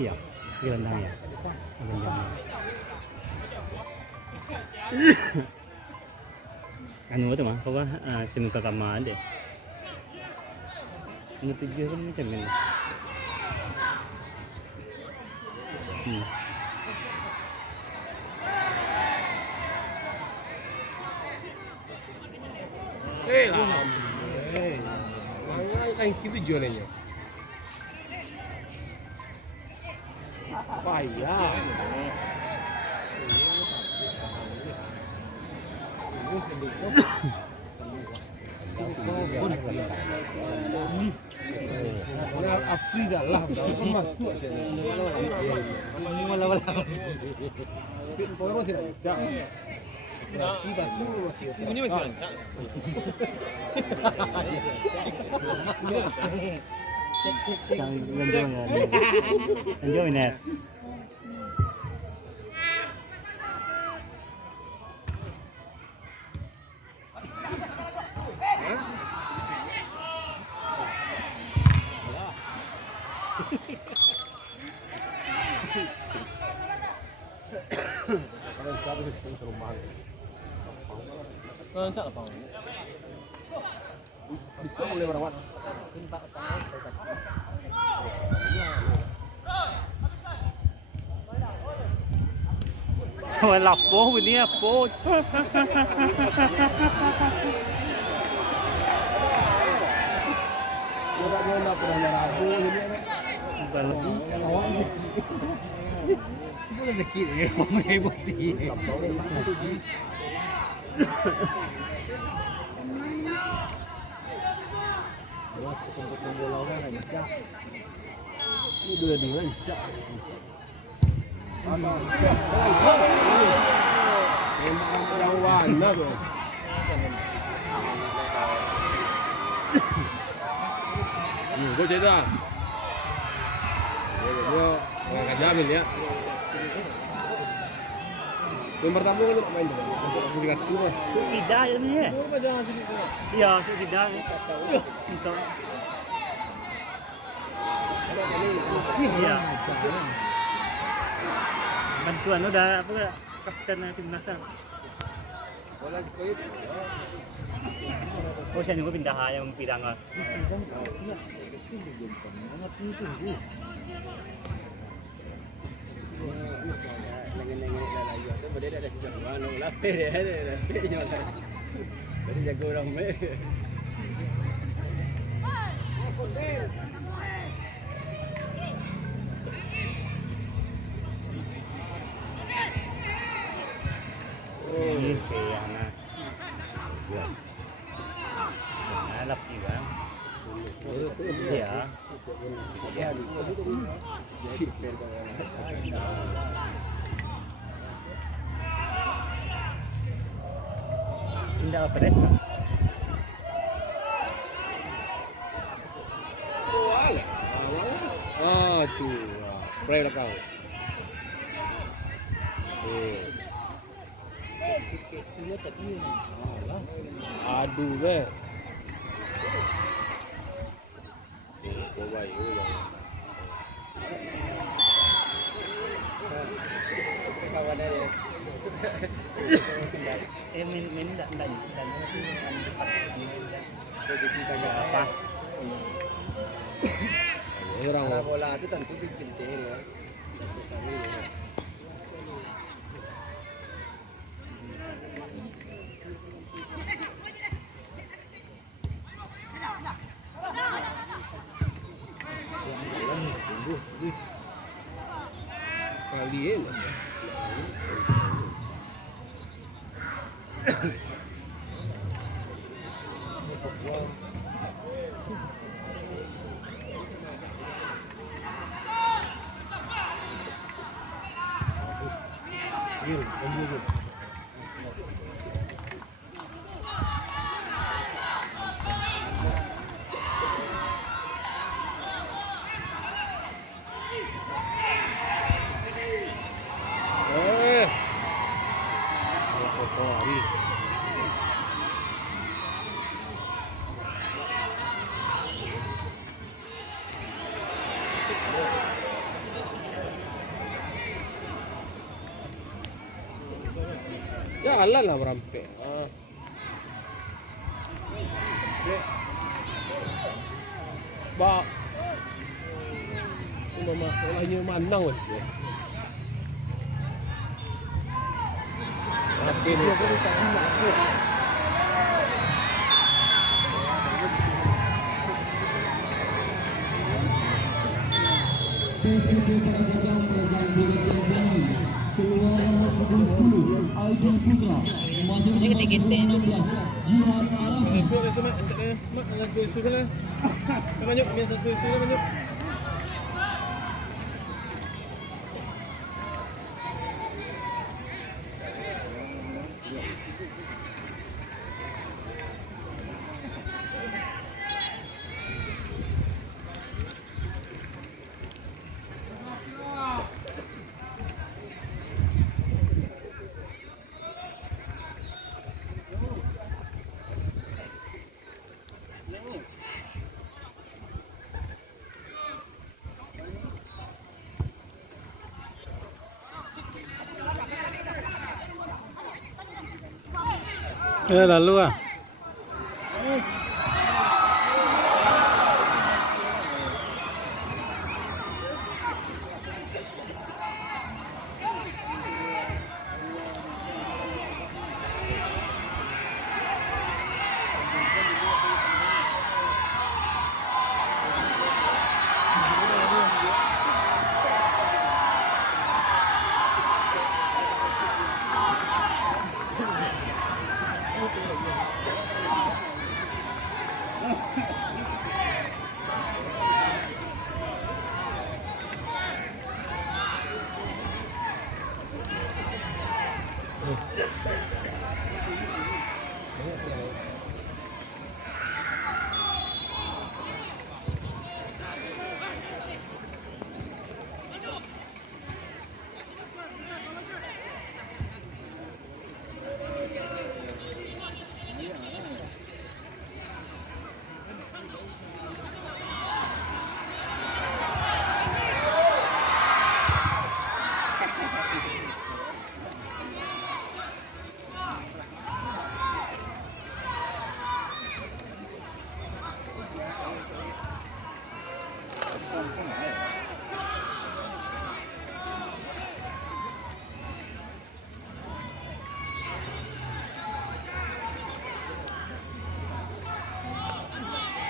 Iya, gelandang ya. Gelandang. Ano ito mah? Kaya simukakamaan deh. Ano tujuh kan macam ni? Ay, kita jualnya. Payah. Afrika lah, masuk aja. Wala-wala. Pokoknya sih lancar. Bunyi masih lancar. Enjoy ni. Lancar apa? Bisa boleh merawat. Lọc bố bên đi bố. Boleh sakit ni, orang emosi. Ini dua-dua cak. Memang lawan lah tu. Kau cerita. Dia orang kajam ni ya. Yang pertama kan nak main tu. Untuk aku dekat tu. Suk tidak je ni. Ya, suk tidak ni. Kita. Ya. Bantuan udah apa kapten timnas dah. Oh, saya nunggu pindah yang pidang ah. Jadi jago orang meh. Ini Ciana. Alap juga. Iya. Pindah ke Pres kan? Ah tu, pray dah kau. Aduh weh. Kau baik je. Kawan dia. Main dan Posisi tengah pas. Orang bola tu tentu penting ya. Kalian. jalan lah merampe. Ba. Mama, olahnya manang weh. Tapi ni aku tak nak aku. PSBB pada datang program Bulletin Bani keluar nomor pukul 10 Aidil Putra masuk nomor pukul 16 Jihan Arafi. Lalu ah.